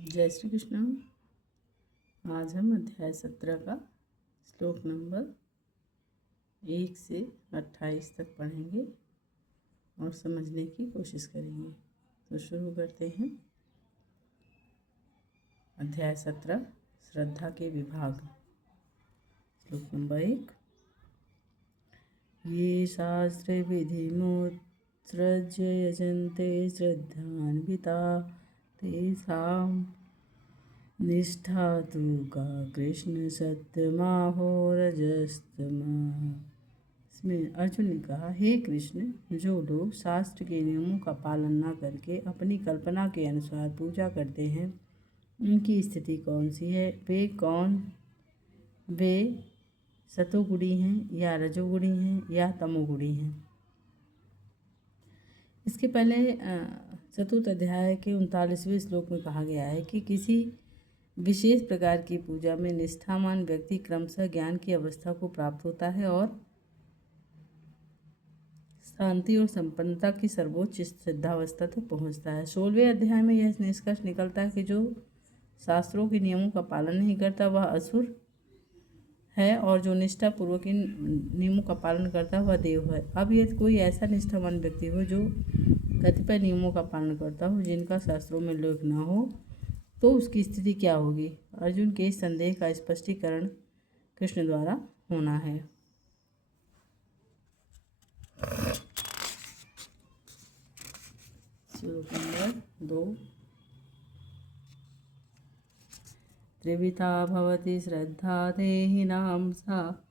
जय श्री कृष्ण। आज हम अध्याय 17 का श्लोक नंबर 1 से 28 तक पढ़ेंगे और समझने की कोशिश करेंगे। तो शुरू करते हैं। अध्याय 17 श्रद्धा के विभाग। श्लोक नंबर 1। ये शास्त्रे विधिमुत्सृज्य यजन्ते श्रद्धान्विता तेषां निष्ठा तु का कृष्ण सत्यमाहो रजस्तमा। इसमें अर्जुन ने कहा, हे कृष्ण, जो लोग शास्त्र के नियमों का पालन न करके अपनी कल्पना के अनुसार पूजा करते हैं, उनकी स्थिति कौन सी है? वे सतोगुणी हैं या रजोगुणी हैं या तमोगुणी हैं? इसके पहले चतुर्थ अध्याय के 39वें श्लोक में कहा गया है कि किसी विशेष प्रकार की पूजा में निष्ठावान व्यक्ति क्रमशः ज्ञान की अवस्था को प्राप्त होता है और शांति और संपन्नता की सर्वोच्च सिद्धावस्था तक पहुंचता है। 16वें अध्याय में यह निष्कर्ष निकलता है कि जो शास्त्रों के नियमों का पालन नहीं करता वह असुर है और जो निष्ठापूर्वक इन नियमों का पालन करता है वह देव है। अब यदि कोई ऐसा निष्ठावान व्यक्ति हो जो कतिपय नियमों का पालन करता हो जिनका शास्त्रों में उल्लेख न हो, तो उसकी स्थिति क्या होगी? अर्जुन के इस संदेह का स्पष्टीकरण कृष्ण द्वारा होना है। श्लोक नंबर 2। त्रिविधा भवति श्रद्धा देहिनां सा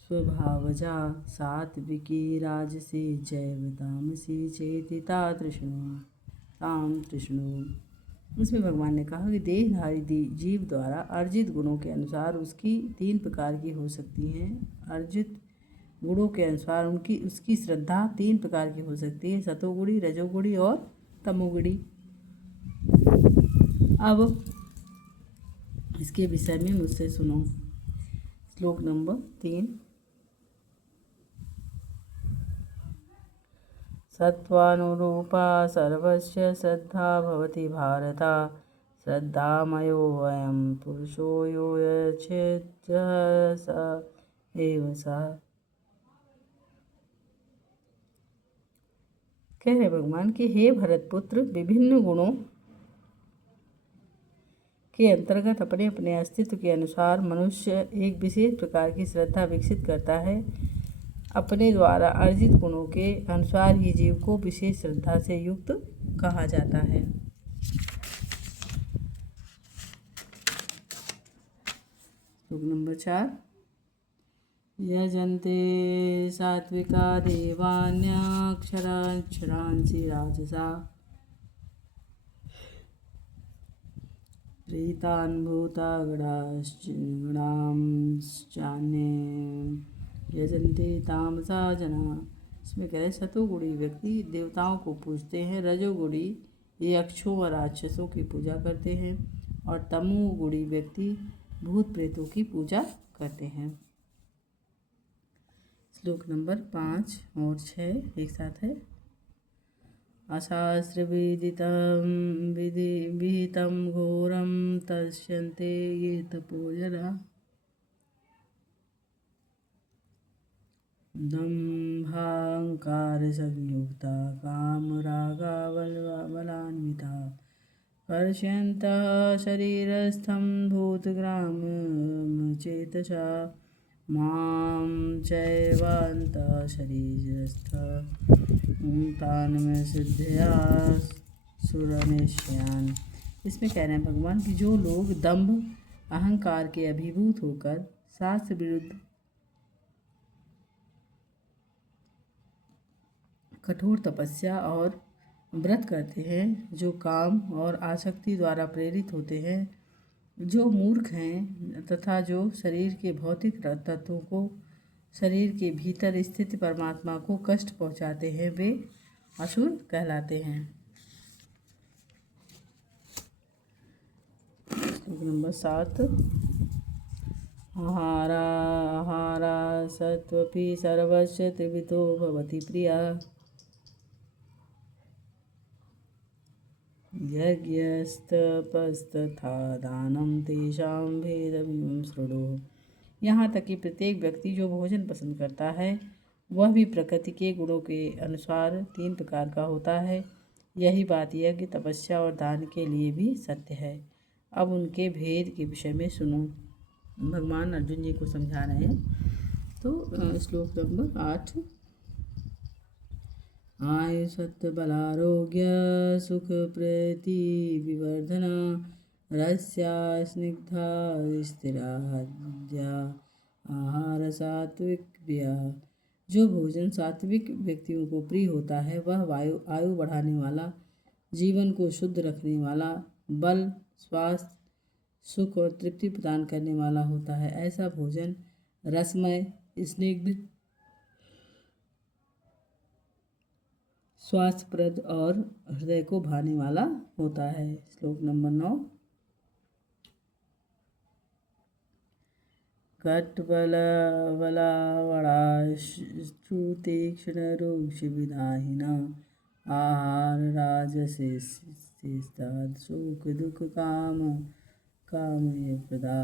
स्वभावजा सात्विकी राजसी चैव तामसी चेति ताम तृष्णु। इसमें भगवान ने कहा कि देहधारी जीव द्वारा अर्जित गुणों के अनुसार उसकी 3 प्रकार की हो सकती हैं। अर्जित गुणों के अनुसार उसकी श्रद्धा 3 प्रकार की हो सकती है, सतोगुणी, रजोगुणी और तमोगुणी। अब इसके विषय में मुझसे सुनो। श्लोक नंबर 3। सत्त्वानुरूपा सर्वस्य श्रद्धा भवति भारत, श्रद्धामयोऽयं पुरुषो यो यच्छेत् स एव सः। कह रहे भगवान कि हे भरतपुत्र, विभिन्न गुणों के अंतर्गत अपने अपने अस्तित्व के अनुसार मनुष्य एक विशेष प्रकार की श्रद्धा विकसित करता है। अपने द्वारा अर्जित गुणों के अनुसार ही जीव को विशेष श्रद्धा से युक्त कहा जाता है। श्लोक नंबर 4। यजन्ते सात्विका देवान्यक्षरांसि राजसा प्रीतान् भूतागणांश्चान्ये यजन्ते तामसा जना। इसमें कह रहे सतोगुणी व्यक्ति देवताओं को पूजते हैं, रजोगुणी यक्षों और राक्षसों की पूजा करते हैं और तमोगुणी व्यक्ति भूत प्रेतों की पूजा करते हैं। श्लोक नंबर 5 और 6 एक साथ है। अशास्त्र विहितं घोरं तस्यन्ते ये तपोजना दम्भाहंकार संयुक्ता कामरागाबलान्विता कर्षयन्तः शरीरस्थं भूतग्रामचेतसा मां चैवान्तः शरीरस्थं तान् सिद्धया सुरनिश्चयान्। इसमें कह रहे हैं भगवान कि जो लोग दंभ अहंकार के अभिभूत होकर शास्त्र विरुद्ध कठोर तपस्या और व्रत करते हैं, जो काम और आसक्ति द्वारा प्रेरित होते हैं, जो मूर्ख हैं तथा जो शरीर के भौतिक तत्वों को शरीर के भीतर स्थित परमात्मा को कष्ट पहुंचाते हैं, वे असुर कहलाते हैं। श्लोक नंबर 7। आहारा सत्वपि सर्वस्य त्रिविधो भवति प्रिया यज्ञस्तपस्तथा दानं तेषां भेदमिमं शृणु। यहाँ तक कि प्रत्येक व्यक्ति जो भोजन पसंद करता है वह भी प्रकृति के गुणों के अनुसार 3 प्रकार का होता है। यही बात यज्ञ, तपस्या और दान के लिए भी सत्य है। अब उनके भेद के विषय में सुनो। भगवान अर्जुन जी को समझा रहे हैं। तो श्लोक नंबर 8। आयु सत्य बलारोग्य सुख प्रीति विवर्धना रस्या स्निग्धा स्थिरा हृदया आहार सात्विक व्यय। जो भोजन सात्विक व्यक्तियों को प्रिय होता है वह आयु बढ़ाने वाला, जीवन को शुद्ध रखने वाला, बल, स्वास्थ्य, सुख और तृप्ति प्रदान करने वाला होता है। ऐसा भोजन रसमय, स्निग्ध, स्वास्थ्यप्रद और हृदय को भाने वाला होता है। श्लोक नंबर 9। कट्बलबलावडाश्रुतीक्ष्णरुक्षिविदाहिना आहार राजसेस्ताद सुख दुख काम कामय प्रदा।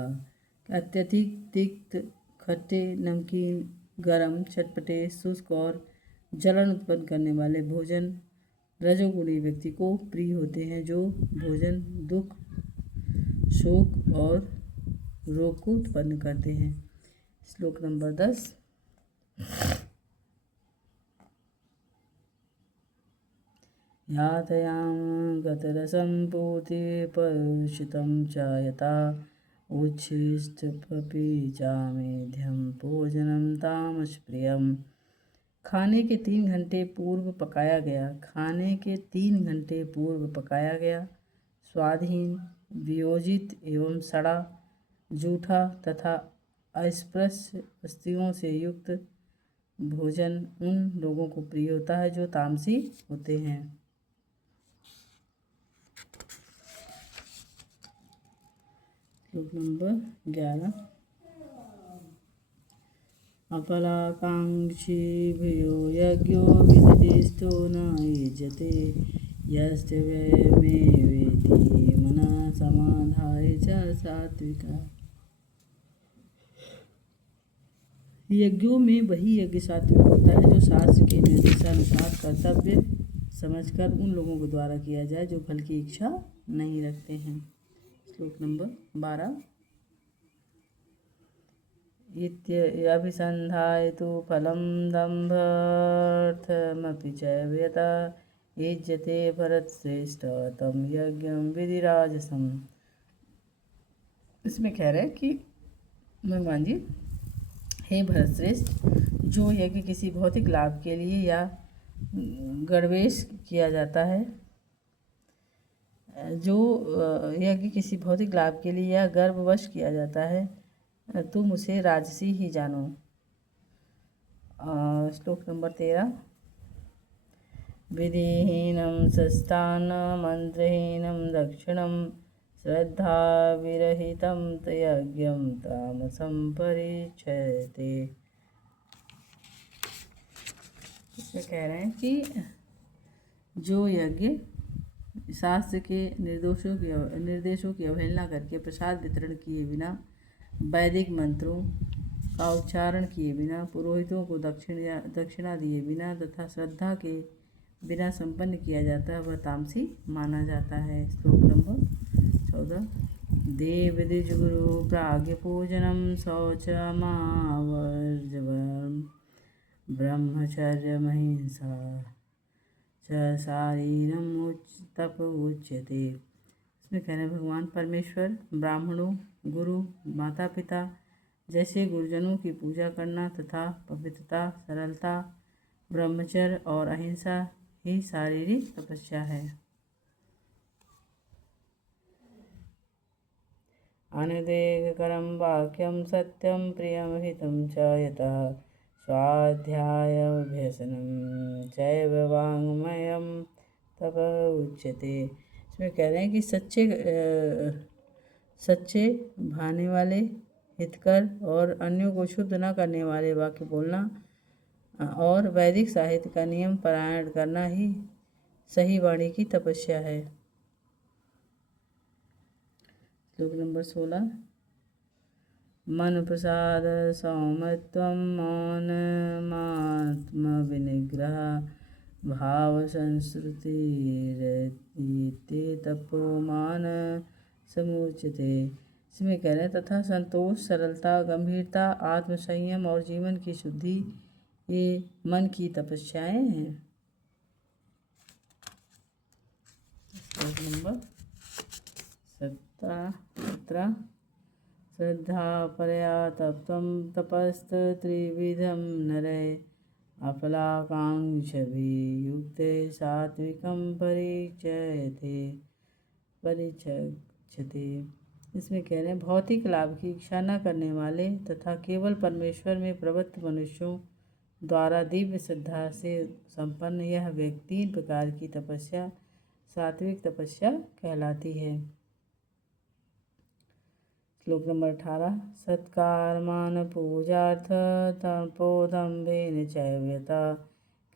अत्यधिक तिक्त, खट्टे, नमकीन, गरम, चटपटे, शुष्क और जलन उत्पन्न करने वाले भोजन रजोगुणी व्यक्ति को प्रिय होते हैं। जो भोजन दुख, शोक और रोग को उत्पन्न करते हैं। श्लोक नंबर 10। यातयां गतरसं पूर्ति परुषितं च यथा उच्छिष्टपपि चामेध्यं भोजनं तामसप्रियम्। खाने के 3 घंटे पूर्व पकाया गया, स्वादहीन, वियोजित एवं सड़ा, जूठा तथा अस्पृश्य वस्तुओं से युक्त भोजन उन लोगों को प्रिय होता है जो तामसी होते हैं। श्लोक नंबर 11। अपलाकांक्षी भयो यज्ञो विदधिस्तो न युज्यते यस्य व्ययमेवेति मनः समाधाय च सात्विका। यज्ञों में वही यज्ञ सात्विक होता है जो शास्त्र के निर्देशानुसार कर्तव्य समझकर उन लोगों के द्वारा किया जाए जो फल की इच्छा नहीं रखते हैं। श्लोक नंबर 12। इत्यभिसन्धाय तु फलं दम्भार्थमपि च यथा युज्यते भरतश्रेष्ठ तं यज्ञं विधिराजसम्। इसमें कह रहे हैं कि भगवान जी, हे भरतश्रेष्ठ, जो यज्ञ किसी भौतिक लाभ के लिए या गणवेश किया जाता है, जो यज्ञ किसी भौतिक लाभ के लिए या गर्ववश किया जाता है, तुम उसे राजसी ही जानो। श्लोक नंबर 13। विधिहीनं सस्तानं मंत्रहीनं दक्षिणं श्रद्धाविरहितं यज्ञं तामसं परिचयते। इसमें कह रहे हैं कि जो यज्ञ शास्त्र के निर्देशों की अवहेलना करके प्रसाद वितरण किए बिना, वैदिक मंत्रों का उच्चारण किए बिना, पुरोहितों को दक्षिणा दिए बिना तथा श्रद्धा के बिना संपन्न किया जाता है वह तामसी माना जाता है। श्लोक नंबर 14। देव द्विज गुरु प्राज्ञ पूजनम शौचमावर्जवम् ब्रह्मचर्यमहिंसा च शारीरम तप उच्यते। इसमें कह रहे हैं भगवान परमेश्वर ब्राह्मणों, गुरु, माता पिता जैसे गुरुजनों की पूजा करना तथा पवित्रता, सरलता, ब्रह्मचर्य और अहिंसा ही शारीरिक तपस्या है। अनुदेगकरं वाक्यं सत्यं प्रियं हितं च यतः स्वाध्यायाभ्यसनं चैव वाङ्मयं तप उच्यते। इसमें कह रहे हैं कि सच्चे भाने वाले, हितकर और अन्यों को शुद्ध न करने वाले वाक्य बोलना और वैदिक साहित्य का नियम पारायण करना ही सही वाणी की तपस्या है। श्लोक नंबर 16। मन प्रसाद सौमत्वं मौनमात्मविनिग्रह भाव संस्कृति तपोमान समुचिते। इसमें कह रहे हैं तथा संतोष, सरलता, गंभीरता, आत्मसंयम और जीवन की शुद्धि ये मन की तपस्याएं हैं। श्लोक नंबर 17। श्रद्धा परया तप्तं तपस्तत्रिविधं नरे अफलाकांक्षाभियुक्ते सात्विकं परिचक्षते। इसमें कह रहे हैं भौतिक लाभ की इच्छा न करने वाले तथा केवल परमेश्वर में प्रवृत्त मनुष्यों द्वारा दिव्य श्रद्धा से संपन्न यह व्यक्ति 3 प्रकार की तपस्या सात्विक तपस्या कहलाती है। श्लोक नंबर 18। सत्कर्मान पूजार्थ तपोदम्भेन चैव्यता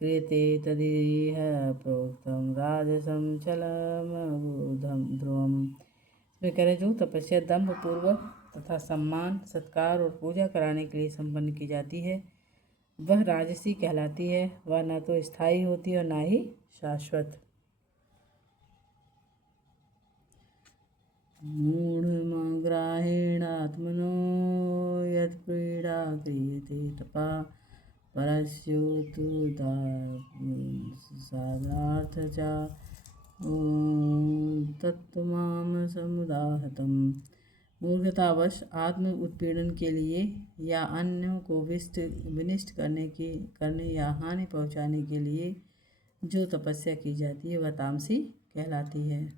क्रियते तदिह प्रोक्तं राजसं चलमबुधं ध्रुवम्। इसमें कह रहे जो तपस्या दम्भ पूर्वक तथा सम्मान, सत्कार और पूजा कराने के लिए संपन्न की जाती है वह राजसी कहलाती है। वह न तो स्थायी होती और न ही शाश्वत। मूढ़मग्राहेणात्मनो यत्क्रीडा क्रियते तपा परस्योत्तुदासादार्थ च तत्त्वमाम समुदाहतम्। मूर्खतावश आत्म उत्पीड़न के लिए या अन्यों को विनिष्ट करने या हानि पहुँचाने के लिए जो तपस्या की जाती है वह तामसी कहलाती है।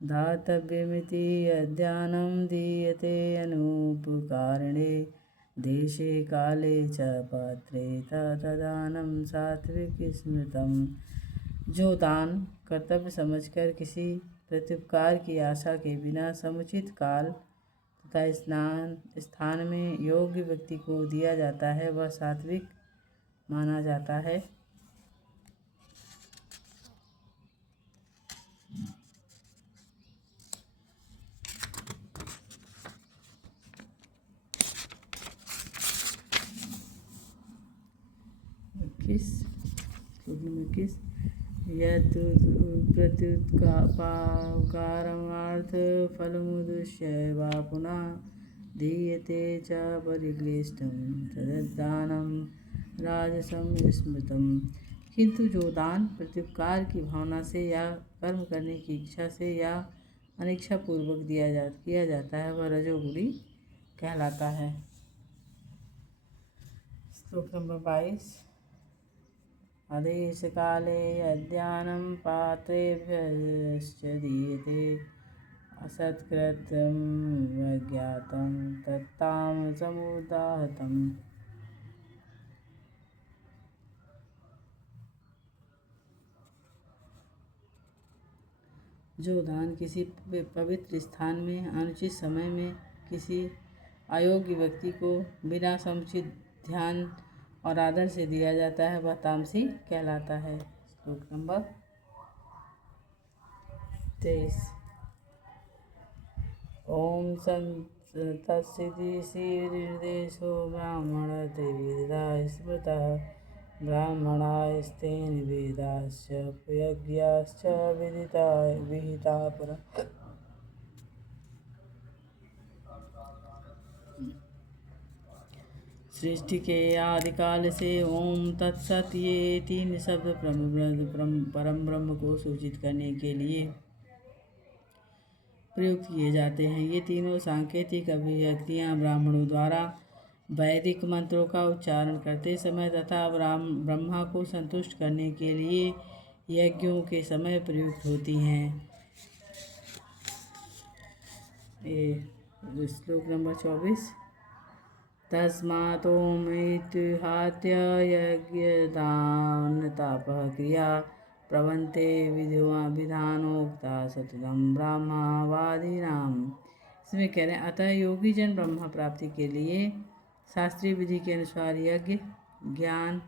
दातव्यमिति यद्दानं दीयते अनुपकारिणे देशे काले च पात्रे तदानं सात्विक स्मृतम्। जो दान कर्तव्य समझकर किसी प्रत्युपकार की आशा के बिना समुचित काल तथा स्थान में योग्य व्यक्ति को दिया जाता है वह सात्विक माना जाता है। श्लोक नंबर 21। यत् प्रत्युपकारमार्थ फलमुद्दिश्य वा पुनः दीयते च परिक्लिष्टं तद्दानं राजसं स्मृतम्। किंतु जो दान प्रत्युपकार की भावना से या कर्म करने की इच्छा से या अनिच्छा पूर्वक किया जाता है वह रजोगुणी कहलाता है। श्लोक नंबर 22। आदेश काले यद्दानं पात्रेभ्यश्च दीयते असत्कृतं व्यज्ञातं तत्तामसमुदाहतम्। जो दान किसी पवित्र स्थान में अनुचित समय में किसी अयोग्य व्यक्ति को बिना समुचित ध्यान और आदर से दिया जाता है वह तामसी कहलाता है। श्लोक नंबर 23। ओम तत्सदिति ब्राह्मण त्रिविधा स्मृतः ब्राह्मणास्तेन वेदाश्च यज्ञाश्च विहिता पुरा। सृष्टि के आदिकाल से ओम तत्सत ये 3 शब्द परम ब्रह्म को सूचित करने के लिए प्रयुक्त किए जाते हैं। ये तीनों सांकेतिक अभिव्यक्तियाँ ब्राह्मणों द्वारा वैदिक मंत्रों का उच्चारण करते समय तथा ब्रह्मा को संतुष्ट करने के लिए यज्ञों के समय प्रयुक्त होती हैं। श्लोक नंबर 24। तस्मात्तोमित्युहात्य यज्ञदानतापः क्रिया प्रवन्ते विधानोक्ता सततं ब्रह्मवादिनाम्। इसमें कह रहे हैं अतः योगी जन ब्रह्म प्राप्ति के लिए शास्त्रीय विधि के अनुसार यज्ञ, ज्ञान,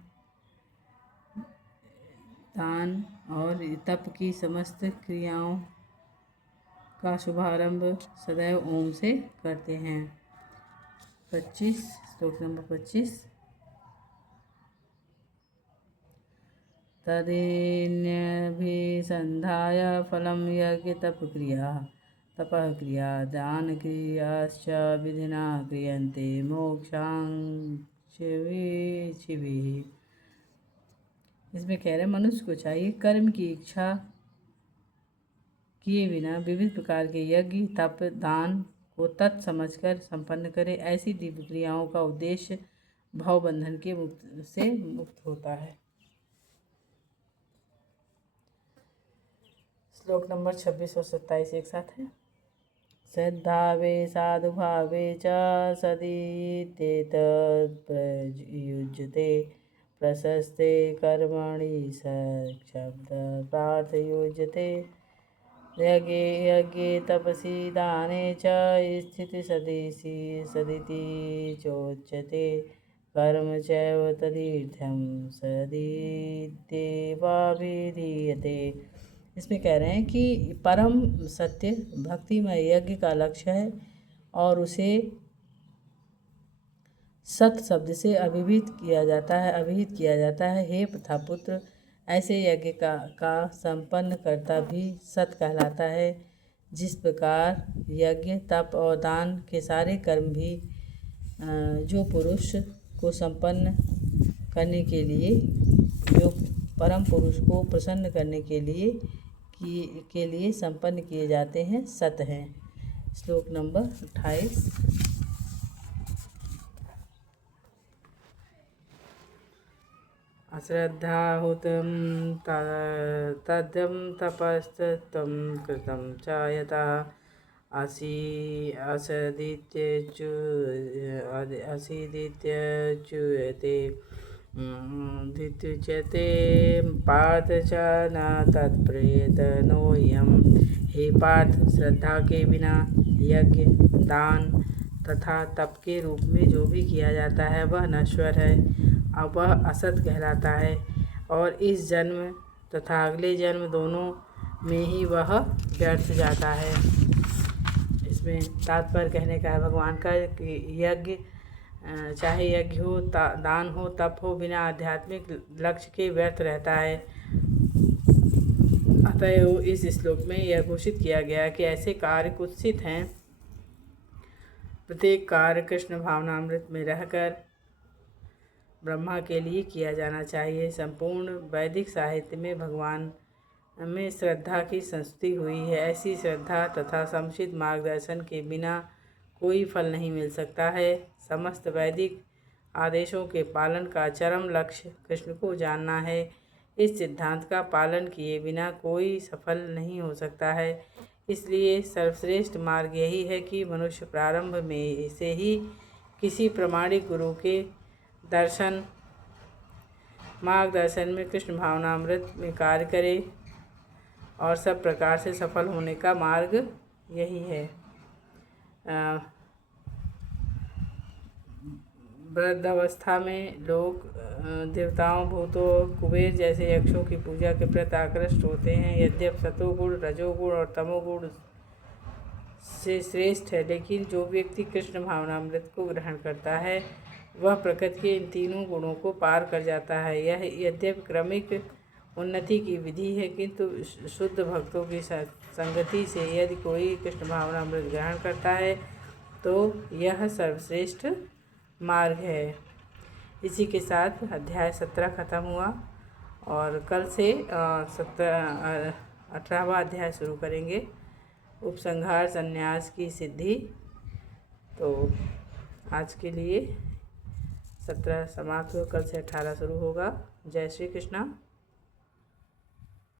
दान और तप की समस्त क्रियाओं का शुभारंभ सदैव ओम से करते हैं। 25 श्लोक नंबर 25। तदेन्यभिसन्धाय फलं यज्ञ तपः क्रिया दान क्रियाश्च विधिना क्रियन्ते मोक्षांक्षिभिः। इसमें कह रहे मनुष्य को चाहिए कर्म की इच्छा किए बिना विविध प्रकार के यज्ञ तप दान को तत् समझकर संपन्न करे। ऐसी दिव्य क्रियाओं का उद्देश्य भवबंधन के मुक्त होता है। श्लोक नंबर 26 और 27 एक साथ है। श्रद्धावे साधुभावे च सदीतेत प्रयुज्यते प्रशस्ते कर्मणि शब्द प्रार्थयुज्यते यज्ञे तपसि दाने च स्थिति सदिति चोच्यते कर्म चैव तदीर्थ्यं सदित्येवाभिधीयते। इसमें कह रहे हैं कि परम सत्य भक्तिमय यज्ञ का लक्ष्य है और उसे सत शब्द से अभिहित किया जाता है। हे प्रथापुत्र, ऐसे यज्ञ का संपन्न करता भी सत कहलाता है। जिस प्रकार यज्ञ तप और दान के सारे कर्म भी जो पुरुष को संपन्न करने के लिए, जो परम पुरुष को प्रसन्न करने के लिए संपन्न किए जाते हैं, सत हैं। श्लोक नंबर 28। अश्रद्धाहुतं तद्यं तपस्तत्त्वं कृतं च यतः असीदित्यच्युयते द्वितीयते पार्थ च न तत्प्रयतनोऽयम्। हे पार्थ, श्रद्धा के बिना यज्ञ दान तथा तप के रूप में जो भी किया जाता है वह नश्वर है, अब वह असत कहलाता है और इस जन्म तथा अगले जन्म दोनों में ही वह व्यर्थ जाता है। इसमें तात्पर्य कहने का है भगवान का कि यज्ञ चाहे यज्ञ हो दान हो तप हो बिना आध्यात्मिक लक्ष्य के व्यर्थ रहता है। अतएव इस श्लोक में यह घोषित किया गया कि ऐसे कार्य कुत्सित हैं। प्रत्येक कार्य कृष्ण भावनामृत में रहकर ब्रह्मा के लिए किया जाना चाहिए। संपूर्ण वैदिक साहित्य में भगवान में श्रद्धा की संस्तुति हुई है। ऐसी श्रद्धा तथा समुचित मार्गदर्शन के बिना कोई फल नहीं मिल सकता है। समस्त वैदिक आदेशों के पालन का चरम लक्ष्य कृष्ण को जानना है। इस सिद्धांत का पालन किए बिना कोई सफल नहीं हो सकता है। इसलिए सर्वश्रेष्ठ मार्ग यही है कि मनुष्य प्रारंभ में से ही किसी प्रामाणिक गुरु के मार्गदर्शन में कृष्ण भावनामृत में कार्य करे और सब प्रकार से सफल होने का मार्ग यही है। वृद्धावस्था में लोग देवताओं भूतों कुबेर जैसे यक्षों की पूजा के प्रति आकृष्ट होते हैं। यद्यपि सतोगुण रजोगुण और तमोगुण से श्रेष्ठ है, लेकिन जो व्यक्ति कृष्ण भावनामृत को ग्रहण करता है वह प्रकृति के इन तीनों गुणों को पार कर जाता है। यह यद्यपि क्रमिक उन्नति की विधि है, किंतु शुद्ध भक्तों की संगति से यदि कोई कृष्ण भावनामृत ग्रहण करता है तो यह सर्वश्रेष्ठ मार्ग है। इसी के साथ अध्याय 17 खत्म हुआ और कल से 18वां अध्याय शुरू करेंगे, उपसंहार संन्यास की सिद्धि। तो आज के लिए 17 समाप्त हुआ, कल से 18 शुरू होगा। जय श्री कृष्णा।